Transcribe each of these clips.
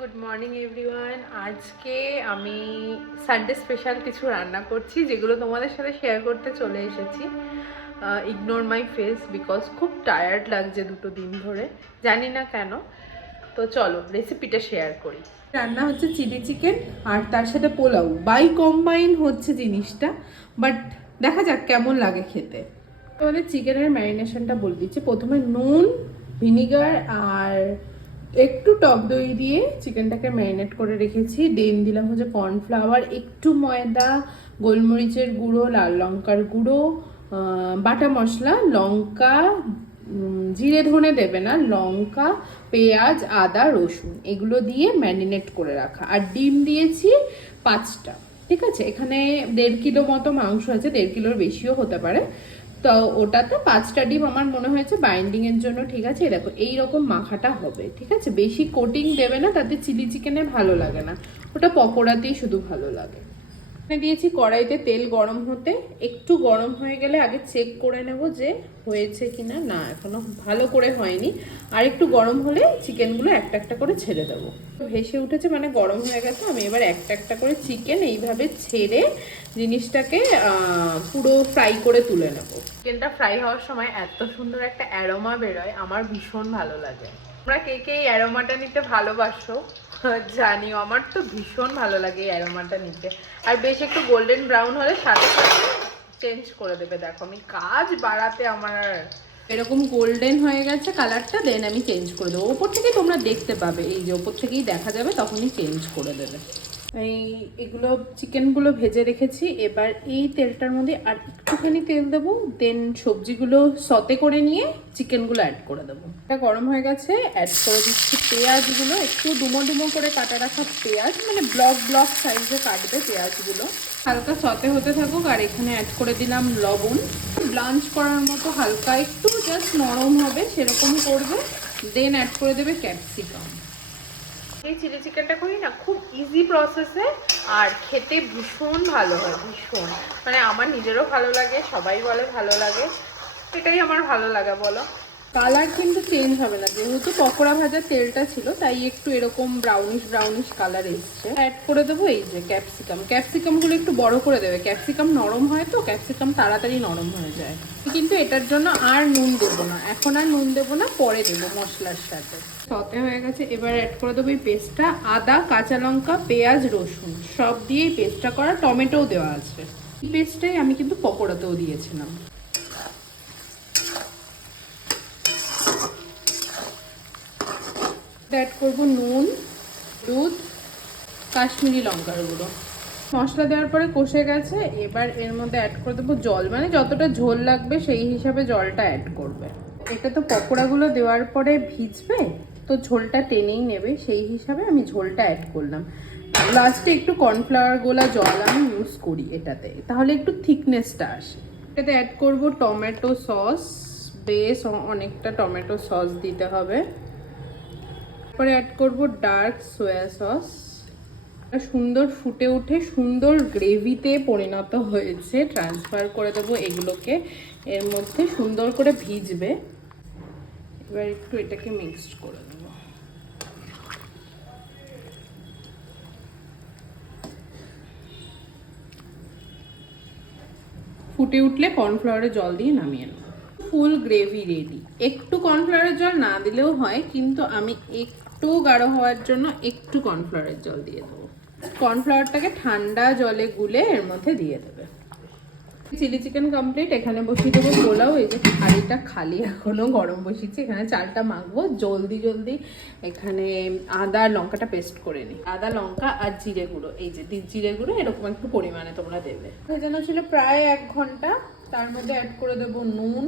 Good morning everyone. আজকে আমি Sunday special কিছু রান্না করছি, যেগুলো তোমাদের সাথে শেয়ার করতে চলে এসেছি। ইগনোর মাই ফেস, বিকজ খুব টায়ার্ড লাগছে দুটো দিন ধরে, জানি না কেন। তো চলো রেসিপিটা শেয়ার করি। রান্না হচ্ছে চিলি চিকেন আর তার সাথে পোলাও, বাই কম্বাইন হচ্ছে জিনিসটা, বাট দেখা যাক কেমন লাগে খেতে। তোমাদের চিকেনের ম্যারিনেশনটা বলে দিচ্ছি। প্রথমে নুন, ভিনিগার আর একটু টক দই দিয়ে চিকেনটাকে ম্যারিনেট করে রেখেছি। দেন দিলাম হচ্ছে কর্নফ্লাওয়ার, একটু ময়দা, গোলমরিচের গুঁড়ো, লাল লঙ্কার গুঁড়ো, বাটা মশলা, লঙ্কা, জিরে ধনে দেবে না, লঙ্কা, পেঁয়াজ, আদা, রসুন, এগুলো দিয়ে ম্যারিনেট করে রাখা। আর ডিম দিয়েছি 5টা। ঠিক আছে, এখানে 1.5 কিলো মতো মাংস আছে, 1.5 কিলোর বেশিও হতে পারে। তো ওটাতে 5টা ডিম আমার মনে হয়েছে বাইন্ডিং এর জন্য ঠিক আছে। দেখো এইরকম মাখাটা হবে, ঠিক আছে। বেশি কোটিং দেবে না, তাতে চিলি চিকেনে ভালো লাগে না, ওটা পকোড়াতেই শুধু ভালো লাগে। দিয়েছি কড়াইতে তেল গরম হতে, একটু গরম হয়ে গেলে আগে চেক করে নেব যে হয়েছে কিনা। না, এখনো ভালো করে হয়নি। আর একটু গরম হলে চিকেনগুলো একটা একটা করে ছেড়ে দেবো। ভেসে উঠেছে মানে গরম হয়ে গেছে। আমি এবার একটা একটা করে চিকেন এইভাবে ছেড়ে জিনিসটাকে পুরো ফ্রাই করে তুলে নেব। চিকেনটা ফ্রাই হওয়ার সময় এত সুন্দর একটা অ্যারোমা বেরোয়, আমার ভীষণ ভালো লাগে। তোমরা কে কে এই অ্যারোমাটা নিতে ভালোবাসো জানিও, আমার তো ভীষণ ভালো লাগে এই অ্যারোমাটা নিতে। আর বেশ একটু গোল্ডেন ব্রাউন হলে সাথে সাথে চেঞ্জ করে দেবে। দেখো আমি কাজ বাড়াতে আমার এরকম গোল্ডেন হয়ে গেছে কালারটা, দেন আমি চেঞ্জ করে দেবো। ওপর থেকে তোমরা দেখতে পাবে, এই যে ওপর থেকেই দেখা যাবে, তখনই চেঞ্জ করে দেবে। এগুলো চিকেনগুলো ভেজে রেখেছি। এবার এই তেলটার মধ্যে আর একটুখানি তেল দেবো, দেন সবজিগুলো সতে করে নিয়ে চিকেনগুলো অ্যাড করে দেবো। এটা গরম হয়ে গেছে, অ্যাড করে দিচ্ছি পেঁয়াজগুলো। একটু ডুমো ডুমো করে কাটা রাখা পেঁয়াজ, মানে ব্লক ব্লক সাইজে কাটবে পেঁয়াজগুলো। হালকা সতে হতে থাকুক। আর এখানে অ্যাড করে দিলাম লবণ, ব্লাঞ্চ করার মতো হালকা, একটু জাস্ট নরম হবে সেরকম করবে। দেন অ্যাড করে দেবে ক্যাপসিকাম। এই চিলি চিকেনটা করি না, খুব ইজি প্রসেসে, আর খেতে ভীষণ ভালো হয়, ভীষণ। মানে আমার নিজেরও ভালো লাগে, সবাই বলে ভালো লাগে, এটাই আমার ভালো লাগে। বলো, কালার কিন্তু চেঞ্জ হবে না, যেহেতু পকোড়া ভাজার তেলটা ছিল তাই একটু এরকম ব্রাউনিশ ব্রাউনিশ কালার এসছে। অ্যাড করে দেবো এই যে ক্যাপসিকাম। ক্যাপসিকামগুলো একটু বড় করে দেবে, ক্যাপসিকাম নরম হয় তো, ক্যাপসিকাম তাড়াতাড়ি নরম হয়ে যায়। কিন্তু এটার জন্য আর নুন দেবো না, এখন আর নুন দেবো না, পরে দেবো মশলার সাথে। সতে হয়ে গেছে, এবার অ্যাড করে দেবো এই পেস্টটা। আদা, কাঁচা লঙ্কা, পেঁয়াজ, রসুন সব দিয়ে পেস্টটা করা, টমেটোও দেওয়া আছে। এই পেস্টটাই আমি কিন্তু পকোড়াতেও দিয়েছিলাম। অ্যাড করবো নুন, দুধ, কাশ্মীরি লঙ্কার গুঁড়ো। মশলা দেওয়ার পরে কষে গেছে, এবার এর মধ্যে অ্যাড করে দেবো জল, মানে যতটা ঝোল লাগবে সেই হিসাবে জলটা অ্যাড করবে। এটা তো পকোড়াগুলো দেওয়ার পরে ভিজবে, তো ঝোলটা টেনেই নেবে, সেই হিসাবে আমি ঝোলটা অ্যাড করলাম। লাস্টে একটু কর্নফ্লাওয়ার গোলা জল আমি ইউজ করি এটাতে, তাহলে একটু থিকনেসটা আসে। এটাতে অ্যাড করবো টমেটো সস, বেশ অনেকটা টমেটো সস দিতে হবে। তারপরে অ্যাড করব ডার্ক সোয়া সস। সুন্দর ফুটে উঠে সুন্দর গ্রেভিতে পরিণত হয়েছে। ট্রান্সফার করে দেবো এগুলোকে এর মধ্যে, সুন্দর করে ভিজবে। এবার একটু এটাকে মিক্সড করে দেবো। ফুটে উঠলে কর্নফ্লাওয়ারের জল দিয়ে নামিয়ে নেব। ফুল গ্রেভি রেডি। একটু কর্নফ্লাওয়ারের জল না দিলেও হয়, কিন্তু আমি একটু গাঢ় হওয়ার জন্য একটু কর্নফ্লাওয়ারের জল দিয়ে দেবো। কর্নফ্লাওয়ারটাকে ঠান্ডা জলে গুলে এর মধ্যে দিয়ে দেবে। Chilli chicken complete. এখানে বসিয়ে দেবো পোলাও। এই যে হাঁড়িটা খালি এখনো গরম বসিয়েছি, এখানে চালটা মাখবো জলদি জলদি। এখানে আদা লঙ্কাটা পেস্ট করে নিই, আদা লঙ্কা আর জিরে গুঁড়ো, এই যে জিরে গুঁড়ো এরকম একটু পরিমাণে তোমরা দেবে। ভেজানো ছিল প্রায় 1 ঘন্টা। তার মধ্যে অ্যাড করে দেবো নুন।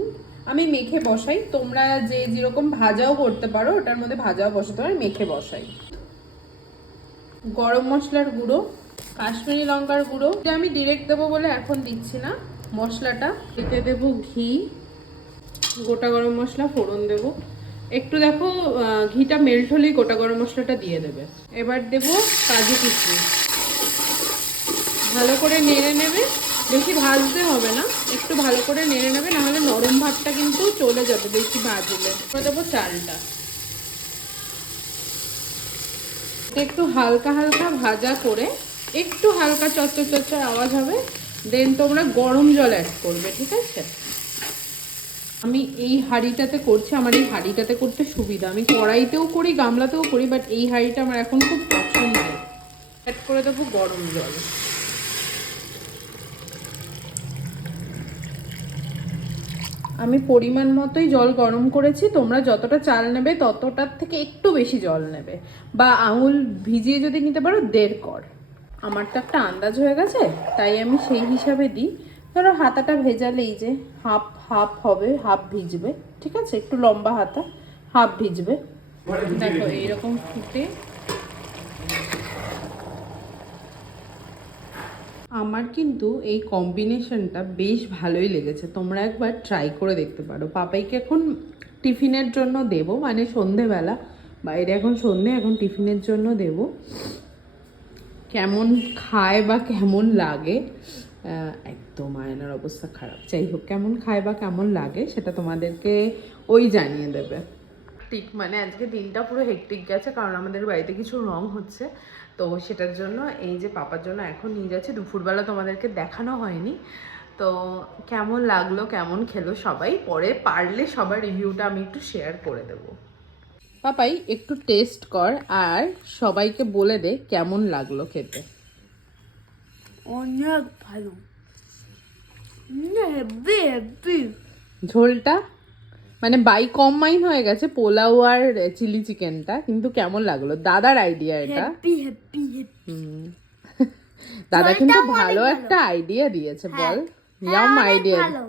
আমি মেখে বসাই, তোমরা যে যেরকম ভাজাও করতে পারো, ওটার মধ্যে ভাজাও বসাতে পারো, মেখে বসাই। গরম মশলার গুঁড়ো, কাশ্মীরি লঙ্কার গুঁড়ো, এটা আমি ডিরেক্ট দেবো বলে এখন দিচ্ছি না। মশলাটা এতে দেবো ঘি, গোটা গরম মশলা ফোড়ন দেবো একটু। দেখো ঘিটা মেল্ট হলেই গোটা গরম মশলাটা দিয়ে দেবে। এবার দেবো কাজু কিশমিশ, ভালো করে নেড়ে নেবে। বেশি ভাজতে হবে না, একটু ভালো করে নেড়ে নেবে, নাহলে নরম ভাতটা কিন্তু চলে যাবে বেশি ভাজলে। দেবো চালটা, একটু হালকা হালকা ভাজা করে একটু হালকা চচ্চর চচ্চর আওয়াজ হবে, দেন তোমরা গরম জল অ্যাড করবে, ঠিক আছে? আমি এই হাঁড়িটাতে করছি, আমার এই হাঁড়িটাতে করতে সুবিধা। আমি কড়াইতেও করি, গামলাতেও করি, বাট এই হাঁড়িটা আমার এখন খুব পছন্দ। অ্যাড করে দেবো গরম জল। আমি পরিমাণ মতোই জল গরম করেছি, তোমরা যতটা চাল নেবে ততটার থেকে একটু বেশি জল নেবে, বা আঙুল ভিজিয়ে যদি নিতে পারো 1.5 কর। আমার তো একটা আন্দাজ হয়ে গেছে, তাই আমি সেই হিসাবে দিই। ধরো হাতাটা ভেজালেই যে হাফ হাফ হবে, হাফ ভিজবে, ঠিক আছে? একটু লম্বা হাতা, হাফ ভিজবে। দেখো এইরকম ফুটে আমার কিন্তু এই কম্বিনেশনটা বেশ ভালোই লেগেছে। তোমরা একবার ট্রাই করে দেখতে পারো। পাপাইকে এখন টিফিনের জন্য দেব, মানে সন্ধেবেলা, বাইরে এখন সন্ধে, এখন টিফিনের জন্য দেব। কেমন খায় বা কেমন লাগে, একদম আয়নার অবস্থা খারাপ, যাই হোক, কেমন খায় বা কেমন লাগে সেটা তোমাদেরকে ওই জানিয়ে দেবে। ঠিক, মানে আজকে দিনটা পুরো হেক্টিক গেছে, কারণ আমাদের বাড়িতে কিছু রং হচ্ছে, তো সেটার জন্য এই যে পাপার জন্য এখন নিয়ে যাচ্ছে। দুপুরবেলা তোমাদেরকে দেখানো হয়নি, তো কেমন লাগলো, কেমন খেলো সবাই, পরে পারলে সবার রিভিউটা আমি একটু শেয়ার করে দেবো। পাপাই একটু টেস্ট কর আর সবাইকে বলে দে কেমন লাগলো খেতে। অনেক ভালো, হেভি হেভি। ঝোলটা মানে বাই কম্বাইন হয়ে গেছে পোলাও আর চিলি চিকেনটা, কিন্তু কেমন লাগলো? দাদার আইডিয়া এটা। Heavy heavy heavy. দাদা কিন্তু ঝোলটাও অনেক ভালো ভালো। একটা আইডিয়া দিয়েছে, হ্যাঁ, বল। হ্যাঁ, ইয়াম অনেক আইডিয়া। ভালো।